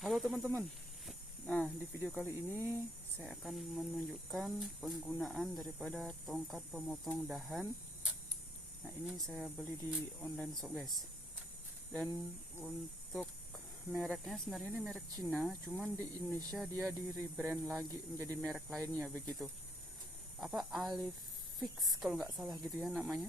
Halo teman-teman. Nah, di video kali ini saya akan menunjukkan penggunaan daripada tongkat pemotong dahan. Nah, ini saya beli di online shop, guys. Dan untuk mereknya sebenarnya ini merek Cina, cuman di Indonesia dia di rebrand lagi menjadi merek lainnya begitu. Apa Alifix kalau nggak salah gitu ya namanya.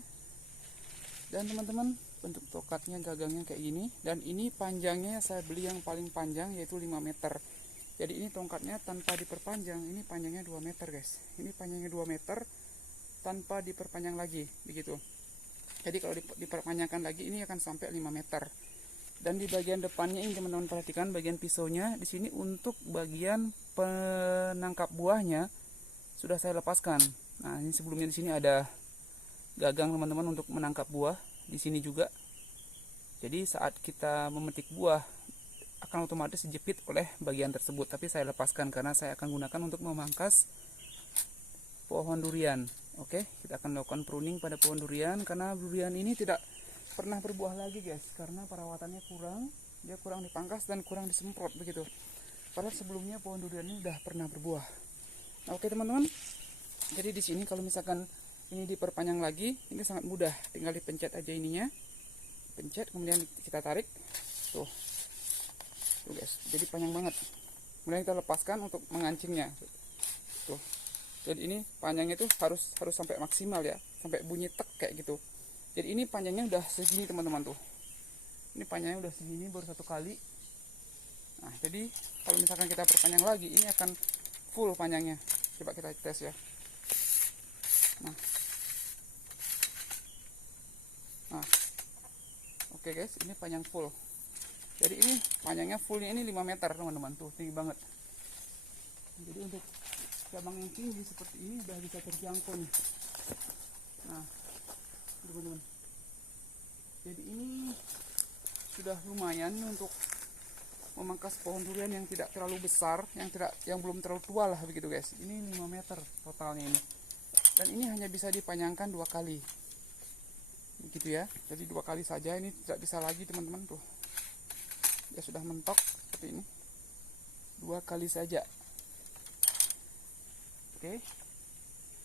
Dan teman-teman, bentuk tongkatnya gagangnya kayak gini, dan ini panjangnya saya beli yang paling panjang yaitu 5 meter. Jadi ini tongkatnya tanpa diperpanjang, ini panjangnya 2 meter, guys. Ini panjangnya 2 meter tanpa diperpanjang lagi begitu. Jadi kalau diperpanjangkan lagi ini akan sampai 5 meter. Dan di bagian depannya ini teman-teman perhatikan bagian pisaunya di sini untuk bagian penangkap buahnya sudah saya lepaskan. Nah, ini sebelumnya di sini ada gagang teman-teman untuk menangkap buah di sini juga. Jadi saat kita memetik buah akan otomatis dijepit oleh bagian tersebut, tapi saya lepaskan karena saya akan gunakan untuk memangkas pohon durian. Oke, kita akan melakukan pruning pada pohon durian karena durian ini tidak pernah berbuah lagi, guys, karena perawatannya kurang, dia kurang dipangkas dan kurang disemprot begitu. Padahal sebelumnya pohon durian ini sudah pernah berbuah. Nah, oke teman-teman. Jadi di sini kalau misalkan ini diperpanjang lagi, ini sangat mudah, tinggal dipencet aja ininya, pencet kemudian kita tarik, tuh guys, jadi panjang banget. Kemudian kita lepaskan untuk mengancingnya, tuh. Jadi ini panjangnya itu harus sampai maksimal ya, sampai bunyi tek kayak gitu. Jadi ini panjangnya udah segini teman-teman tuh. Ini panjangnya udah segini baru satu kali. Nah jadi kalau misalkan kita perpanjang lagi, ini akan full panjangnya. Coba kita tes ya. Nah, oke guys, ini panjang full. Jadi ini panjangnya fullnya ini 5 meter teman-teman, tuh tinggi banget. Jadi untuk cabang yang tinggi seperti ini udah bisa terjangkau nih. Nah teman-teman, jadi ini sudah lumayan untuk memangkas pohon durian yang tidak terlalu besar, yang belum terlalu tua lah begitu guys. Ini 5 meter totalnya ini, dan ini hanya bisa dipanjangkan 2 kali begitu ya. Jadi 2 kali saja, ini tidak bisa lagi teman-teman, tuh dia sudah mentok seperti ini. 2 kali saja. Oke,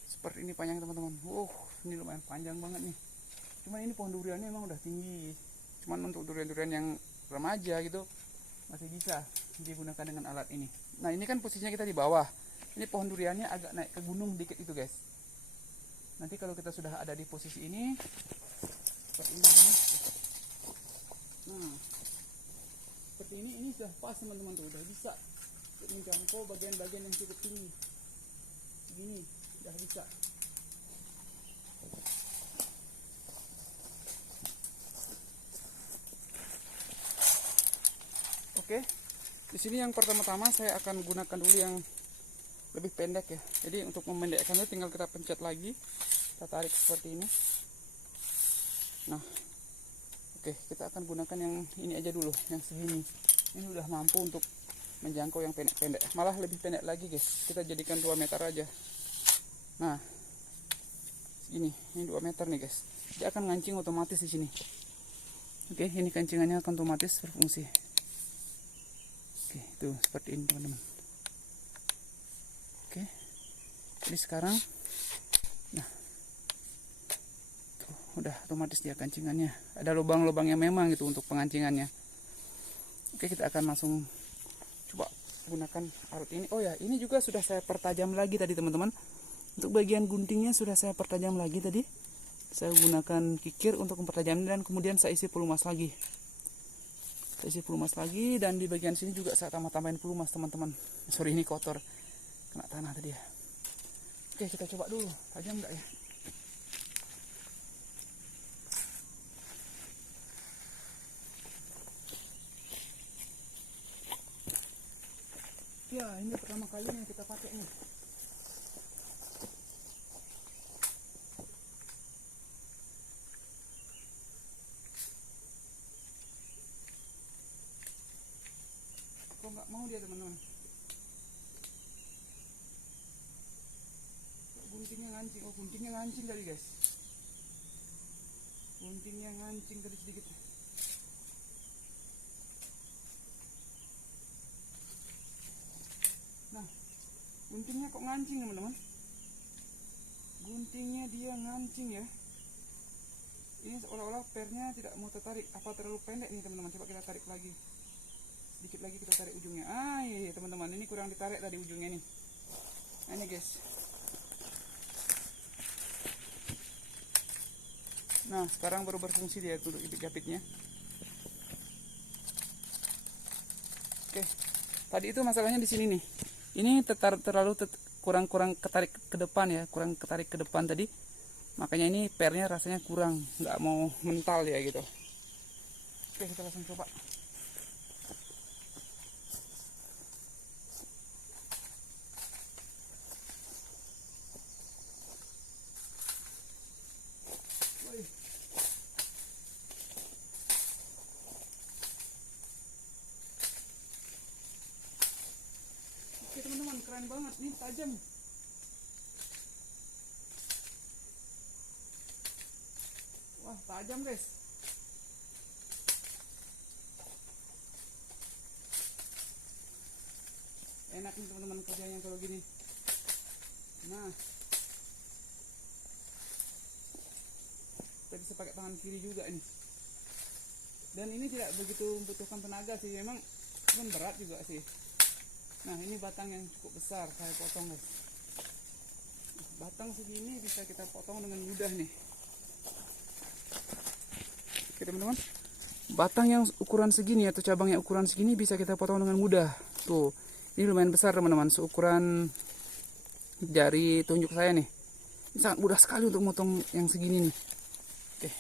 seperti ini panjang teman-teman. Ini lumayan panjang banget nih. Cuman ini pohon duriannya emang udah tinggi. Cuman untuk durian-durian yang remaja gitu masih bisa digunakan dengan alat ini. Nah ini kan posisinya kita di bawah. Ini pohon duriannya agak naik ke gunung dikit itu guys. Nanti kalau kita sudah ada di posisi ini seperti ini. Nah seperti ini sudah pas teman-teman, tuh udah bisa menjangkau bagian-bagian yang cukup tinggi. Gini udah bisa. Oke, di sini yang pertama-tama saya akan gunakan dulu yang lebih pendek ya. Jadi untuk memendekkannya tinggal kita pencet lagi, kita tarik seperti ini. Nah, oke, kita akan gunakan yang ini aja dulu, yang segini. Ini udah mampu untuk menjangkau yang pendek-pendek. Malah lebih pendek lagi guys. Kita jadikan 2 meter aja. Nah, ini 2 meter nih guys. Dia akan ngancing otomatis di sini. Oke, ini kancingannya akan otomatis berfungsi. Oke, itu seperti ini teman-teman. Oke, jadi sekarang, nah, tuh, udah otomatis dia kancingannya. Ada lubang-lubangnya memang gitu untuk pengancingannya. Oke, kita akan langsung coba gunakan alat ini. Oh ya, ini juga sudah saya pertajam lagi tadi teman-teman. Untuk bagian guntingnya sudah saya pertajam lagi tadi. Saya gunakan kikir untuk mempertajamnya dan kemudian saya isi pelumas lagi. Saya isi pelumas lagi, dan di bagian sini juga saya tambahin pelumas teman-teman. Sorry, ini kotor kena tanah tadi ya. Oke, kita coba dulu tajam enggak ya. Ya, ini pertama kalinya kita pakai nih. Kok nggak mau dia teman-teman? Guntingnya ngancing. Oh, guntingnya ngancing tadi guys. Guntingnya ngancing tadi sedikit. Guntingnya kok ngancing teman-teman. Guntingnya dia ngancing ya. Ini seolah-olah pernya tidak mau tertarik. Apa terlalu pendek nih teman-teman? Coba kita tarik lagi. Sedikit lagi kita tarik ujungnya. Iya teman-teman, ini kurang ditarik tadi ujungnya nih. Nah ini guys. Nah sekarang baru berfungsi dia untuk jepitnya. Oke. Tadi itu masalahnya di sini nih. Ini kurang ketarik ke depan ya, kurang ketarik ke depan tadi. Makanya ini pernya rasanya kurang, nggak mau mental ya gitu. Oke, kita langsung coba. Oke teman-teman, keren banget, ini tajam. Wah, tajam guys. Enak nih teman-teman kerjanya kalau gini. Nah, kita bisa pakai tangan kiri juga nih. Dan ini tidak begitu membutuhkan tenaga sih, memang cuman berat juga sih. Nah, ini batang yang cukup besar, saya potong guys. Batang segini bisa kita potong dengan mudah nih. Oke teman-teman, batang yang ukuran segini atau cabang yang ukuran segini bisa kita potong dengan mudah. Tuh, ini lumayan besar teman-teman, seukuran jari tunjuk saya nih. Ini sangat mudah sekali untuk motong yang segini nih. Oke,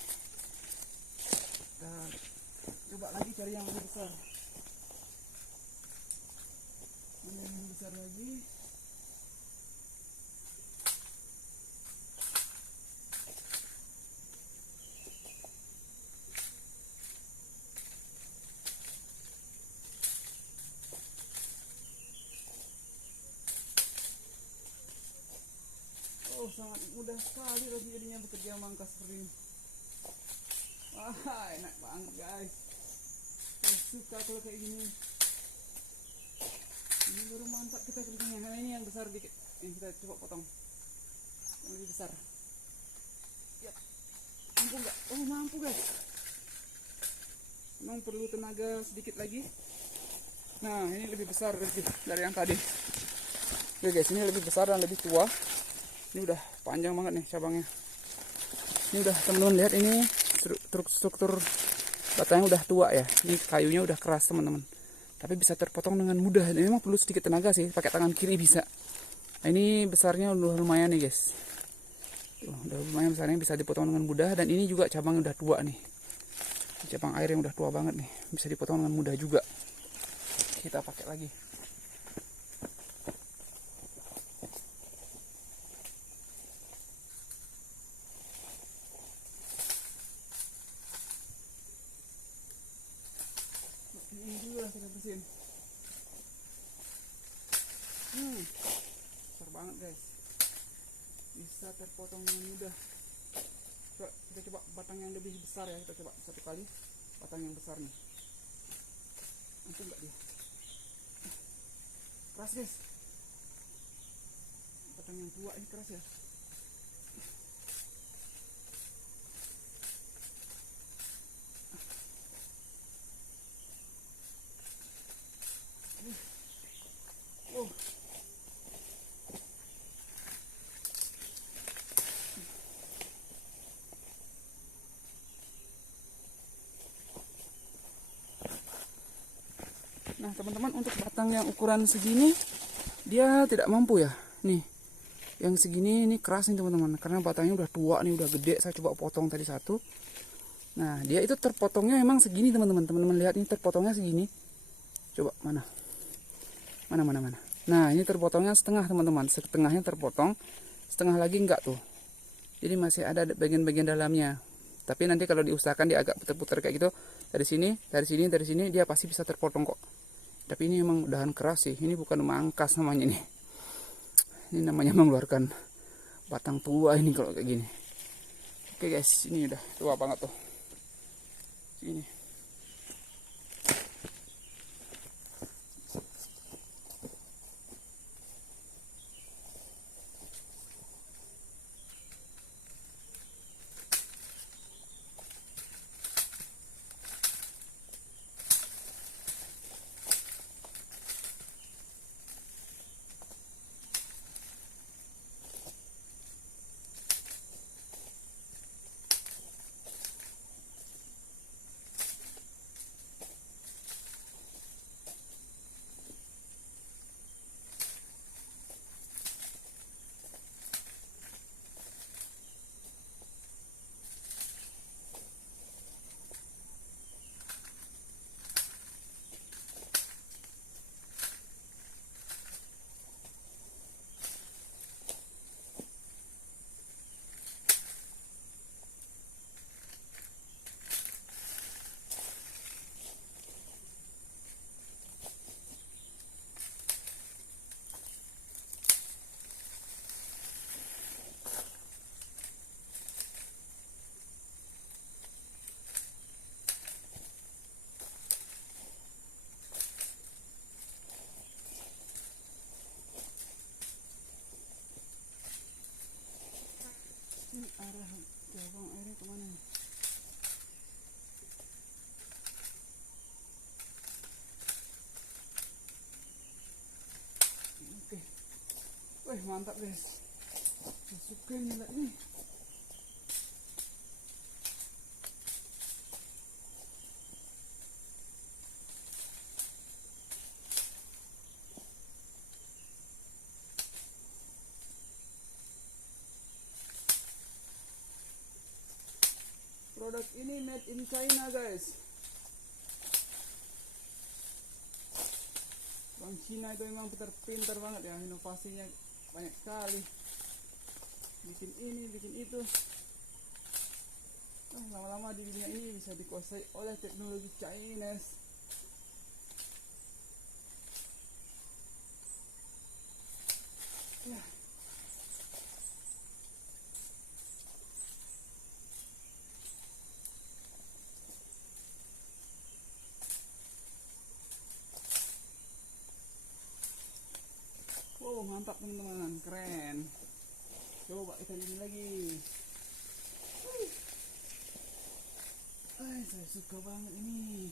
kita coba lagi cari yang lebih besar. Ini yang lebih besar lagi. Oh, sangat mudah sekali lagi jadinya bekerja mangkas seperti ini. Wah, enak banget guys. Saya suka kalau kayak gini. Ini baru mantap kita kerjanya. Nah, ini yang besar dikit. Ini kita coba potong. Yang lebih besar. Yap. Mampu nggak? Oh, mampu guys. Memang perlu tenaga sedikit lagi. Nah, ini lebih besar dari yang tadi. Oke guys, ini lebih besar dan lebih tua. Ini udah panjang banget nih cabangnya. Ini udah teman-teman lihat, ini struktur batangnya udah tua ya. Ini kayunya udah keras teman-teman. Tapi bisa terpotong dengan mudah. Ini memang perlu sedikit tenaga sih, pakai tangan kiri bisa. Nah, ini besarnya udah lumayan nih guys. Tuh, udah lumayan besarnya, bisa dipotong dengan mudah. Dan ini juga cabangnya udah tua nih. Cabang air yang udah tua banget nih, bisa dipotong dengan mudah juga. Kita pakai lagi. Ini juga kita bersihin. Besar banget guys, bisa terpotong dengan mudah. Kita coba batang yang lebih besar ya, kita coba satu kali batang yang besar nih. Nanti enggak dia keras guys, batang yang tua ini keras ya. Oh. Nah teman-teman, untuk batang yang ukuran segini dia tidak mampu ya. Nih yang segini ini keras nih teman-teman, karena batangnya udah tua nih, udah gede. Saya coba potong tadi satu. Nah dia itu terpotongnya memang segini teman-teman. Teman-teman lihat ini terpotongnya segini. Coba mana. Nah ini terpotongnya setengah teman-teman. Setengahnya terpotong, setengah lagi enggak tuh. Jadi masih ada bagian-bagian dalamnya. Tapi nanti kalau diusahakan dia agak putar-putar kayak gitu, dari sini dia pasti bisa terpotong kok. Tapi ini memang udahan keras sih. Ini bukan mangkas namanya nih. Ini namanya mengeluarkan batang tua ini kalau kayak gini. Oke guys, ini udah tua banget tuh. Ini. mantap guys. Saya suka nyelak ini. Produk ini made in China guys. Orang Cina itu memang pintar banget ya, inovasinya banyak sekali. Bikin ini, bikin itu. Lama-lama di dunia ini bisa dikuasai oleh teknologi Chinese. Ya. Wow, mantap teman-teman, keren. Coba ikan ini lagi. Saya suka banget ini.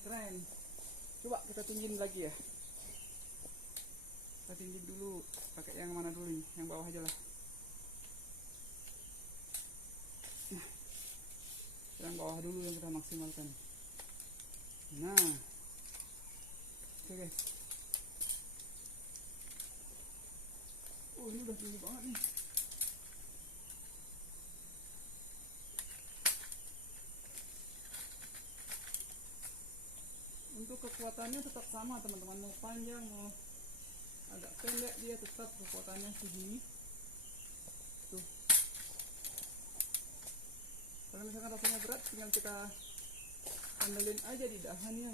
Keren. Coba kita tinggiin lagi ya. Kita tinggiin dulu. Pakai yang mana dulu nih? Yang bawah aja lah. Nah, yang bawah dulu yang kita maksimalkan. Nah, oke guys. Ini udah tinggi banget nih. Untuk kekuatannya tetap sama teman-teman, mau panjang mau agak pendek dia tetap kekuatannya segini. Tuh. Kalau misalkan rasanya berat tinggal kita andelin aja di dahannya.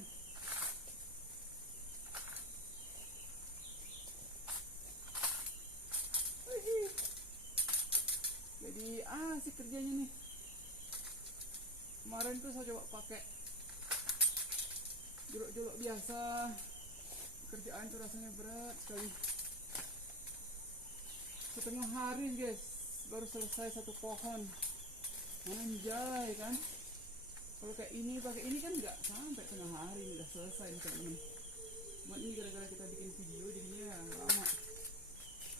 Jadi asik kerjanya nih. Kemarin tuh saya coba pakai jolok-jolok biasa, kerjaan tuh rasanya berat sekali. Setengah hari guys baru selesai satu pohon. Anjay kan. Kalau kayak ini pakai ini kan nggak sampai setengah hari udah selesai teman-teman. Cuma ini gara-gara kita bikin video jadinya lama.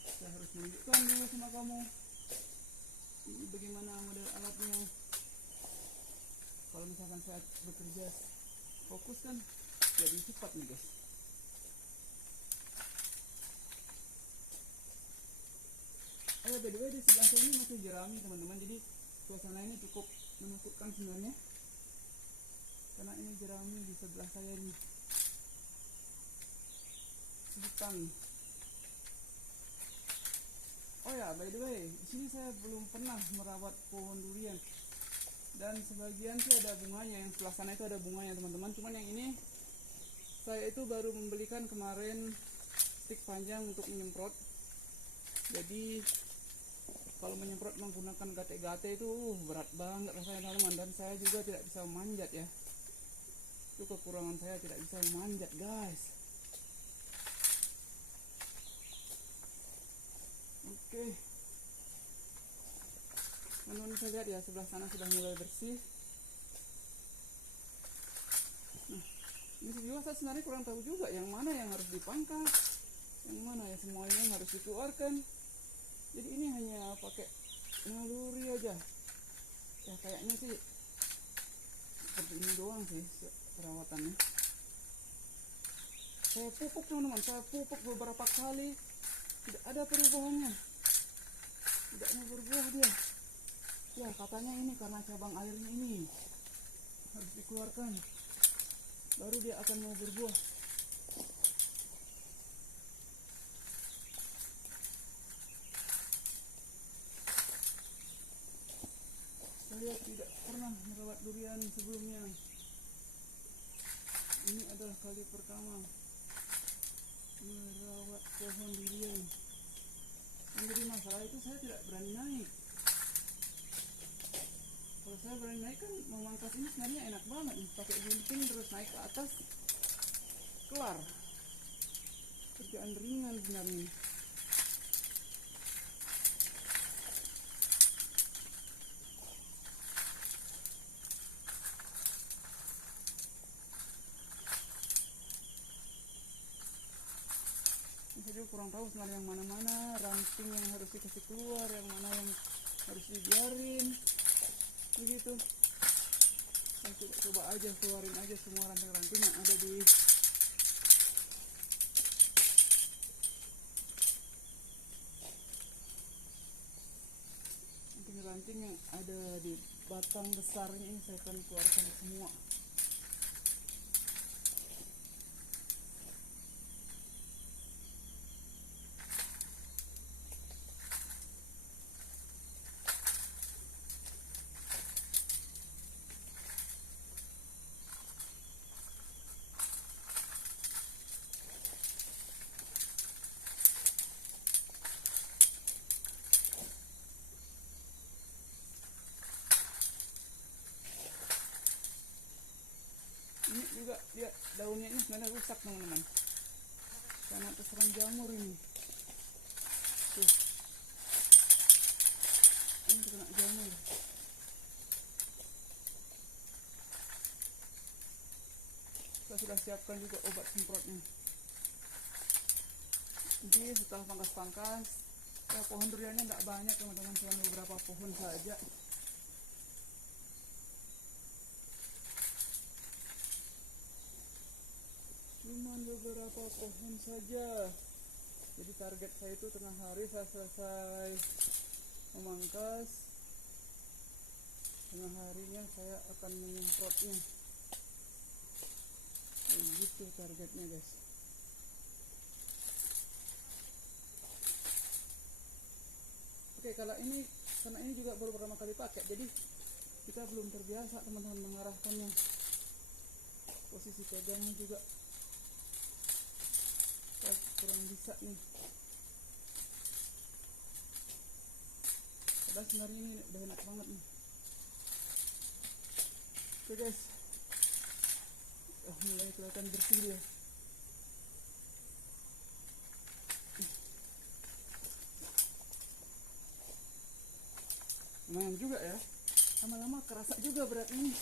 Saya harus menunjukkan dulu sama kamu ini bagaimana model alatnya. Kalau misalkan saya bekerja fokus kan jadi cepat nih guys. By the way di sebelah saya ini masih jerami teman-teman, jadi suasana ini cukup menakutkan sebenarnya karena ini jerami di sebelah saya ini hutan. Oh ya, by the way di sini saya belum pernah merawat pohon durian dan sebagian sih ada bunganya, yang sebelah sana itu ada bunganya teman-teman. Cuman yang ini saya itu baru membelikan kemarin stik panjang untuk menyemprot. Jadi kalau menyemprot menggunakan gate-gate itu berat banget rasanya teman-teman, dan saya juga tidak bisa memanjat ya. Itu kekurangan saya, tidak bisa memanjat guys. Oke. Teman-teman bisa lihat ya, sebelah sana sudah mulai bersih. Nah, ini juga saya sebenarnya kurang tahu juga yang mana yang harus dipangkas, yang mana ya semuanya yang harus dikeluarkan. Jadi ini hanya pakai naluri aja. Ya kayaknya sih seperti ini doang sih perawatannya. Saya pupuk teman-teman, saya pupuk beberapa kali, tidak ada perubahannya, tidak mau berbuah dia. Ya katanya ini karena cabang airnya ini harus dikeluarkan, baru dia akan mau berbuah. Saya tidak pernah merawat durian sebelumnya. Ini adalah kali pertama merawat pohon durian. Yang jadi masalah itu saya tidak berani naik. Kalau saya berani naik kan memangkas ini sebenarnya enak banget nih, pakai gunting terus naik ke atas, kelar. Kerjaan ringan sebenarnya. kurang tahu sebenarnya yang mana-mana ranting yang harus dikasih keluar, yang mana yang harus dibiarin begitu. Nah, coba aja keluarin aja semua ranting-ranting yang ada di ranting yang ada di batang besarnya ini, saya akan keluarkan semua. Ini juga dia daunnya ini sebenarnya rusak teman-teman, karena terserang jamur ini. Tuh, ini kena jamur. Saya sudah siapkan juga obat semprotnya. Jadi setelah pangkas-pangkas, ya pohon duriannya nggak banyak teman-teman, cuma beberapa pohon saja. Cuman beberapa pohon saja. Jadi target saya itu tengah hari saya selesai memangkas, tengah harinya saya akan menyemprotnya. Begitu targetnya guys. Oke, kalau ini karena ini juga baru pertama kali pakai, jadi kita belum terbiasa teman-teman mengarahkannya. Posisi pegangnya juga kurang bisa nih. Padahal sebenarnya ini udah enak banget nih. Oke guys, mulai kelihatan bersih dia. Lumayan juga ya, lama-lama kerasa juga berat ini.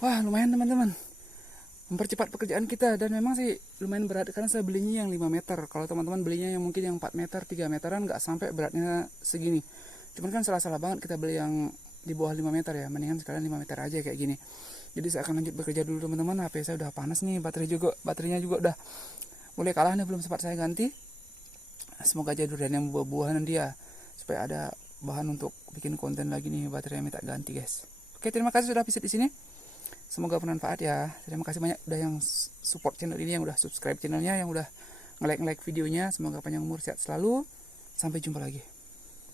Wah, lumayan teman-teman, mempercepat pekerjaan kita. Dan memang sih lumayan berat karena saya belinya yang 5 meter. Kalau teman-teman belinya yang mungkin yang 4 meter, 3 meteran, nggak sampai beratnya segini. Cuman kan salah-salah banget kita beli yang di bawah 5 meter ya, mendingan sekalian 5 meter aja kayak gini. Jadi saya akan lanjut bekerja dulu teman-teman. HP saya udah panas nih, baterainya juga udah mulai kalah nih, belum sempat saya ganti. Semoga aja durian yang buah-buahan nanti ya, supaya ada bahan untuk bikin konten lagi nih. Baterainya minta ganti guys. Oke, terima kasih sudah visit di sini. Semoga bermanfaat ya. Terima kasih banyak udah yang support channel ini, yang udah subscribe channelnya, yang udah nge-like videonya. Semoga panjang umur, sehat selalu. Sampai jumpa lagi.